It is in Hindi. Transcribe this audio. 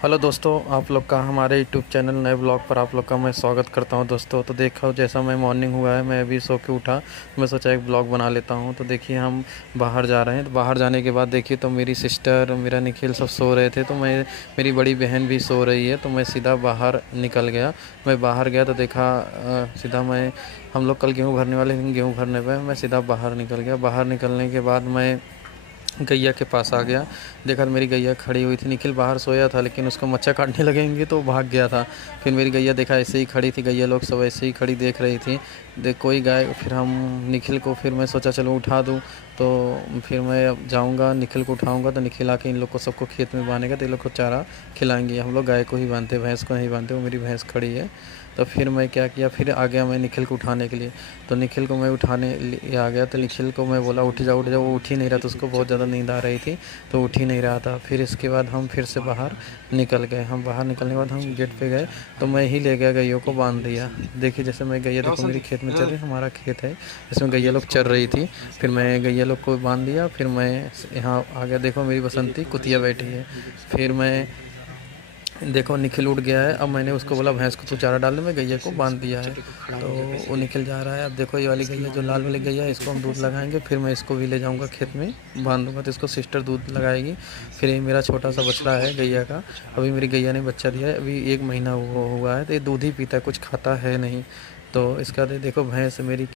हेलो दोस्तों, आप लोग का हमारे यूट्यूब चैनल नए ब्लॉग पर आप लोग का मैं स्वागत करता हूं। दोस्तों तो देखो, जैसा मैं मॉर्निंग हुआ है, मैं अभी सो के उठा, मैं सोचा एक ब्लॉग बना लेता हूं। तो देखिए, हम बाहर जा रहे हैं। तो बाहर जाने के बाद देखिए, तो मेरी सिस्टर, मेरा निखिल सब सो रहे थे। तो मेरी बड़ी बहन भी सो रही है। तो मैं सीधा बाहर निकल गया। मैं बाहर गया तो देखा, सीधा मैं, हम लोग कल गेहूँ भरने वाले थे, गेहूँ भरने पे मैं सीधा बाहर निकल गया। बाहर निकलने के बाद मैं गैया के पास आ गया। देखा तो मेरी गैया खड़ी हुई थी। निखिल बाहर सोया था, लेकिन उसको मच्छर काटने लगेंगे तो भाग गया था। फिर मेरी गैया देखा ऐसे ही खड़ी थी। गैया लोग सब ऐसे ही खड़ी देख रही थी, देख कोई गाय। फिर हम निखिल को, फिर मैं सोचा चलो उठा दूँ। तो फिर मैं अब जाऊँगा, निखिल को उठाऊँगा तो निखिल आके इन लोग को सबको खेत में बांधेगा, तो इन लोग को चारा खिलाएंगे। हम लोग गाय को ही बांधते, भैंस को नहीं बांधते, वो मेरी भैंस खड़ी है। तो फिर मैं क्या किया, फिर आ गया मैं निखिल को उठाने के लिए। तो निखिल को मैं उठाने आ गया। तो निखिल को मैं बोला उठ जा उठ जा, वो उठ ही नहीं रहा। तो उसको बहुत ज़्यादा नींद आ रही थी, तो उठ ही नहीं रहा था। फिर इसके बाद हम फिर से बाहर निकल गए। हम बाहर निकलने के बाद हम गेट पे गए, तो मैं ही ले गया, गैयों को बांध दिया। देखिए जैसे मैं गैया, देखो मेरी खेत में चल रही, हमारा खेत है, इसमें गैया लोग चल रही थी। फिर मैं गैया लोग को बांध दिया। फिर मैं यहाँ आ गया। देखो मेरी बसंती कुतिया बैठी है। फिर मैं, देखो निखिल उठ गया है। अब मैंने उसको बोला भैंस को तू चारा डाल दे, मैं गैया को बांध दिया है। तो वो निकल जा रहा है। अब देखो ये वाली गैया, जो लाल वाली गैया है, इसको हम दूध लगाएंगे। फिर मैं इसको भी ले जाऊंगा खेत में, बांध दूंगा, तो इसको सिस्टर दूध लगाएगी। फिर ये मेरा छोटा सा बछड़ा है गैया का। अभी मेरी गैया ने बच्चा दिया है, अभी 1 महीना हुआ है। तो ये दूध ही पीता है, कुछ खाता है नहीं। तो इसका देखो भैंस मेरी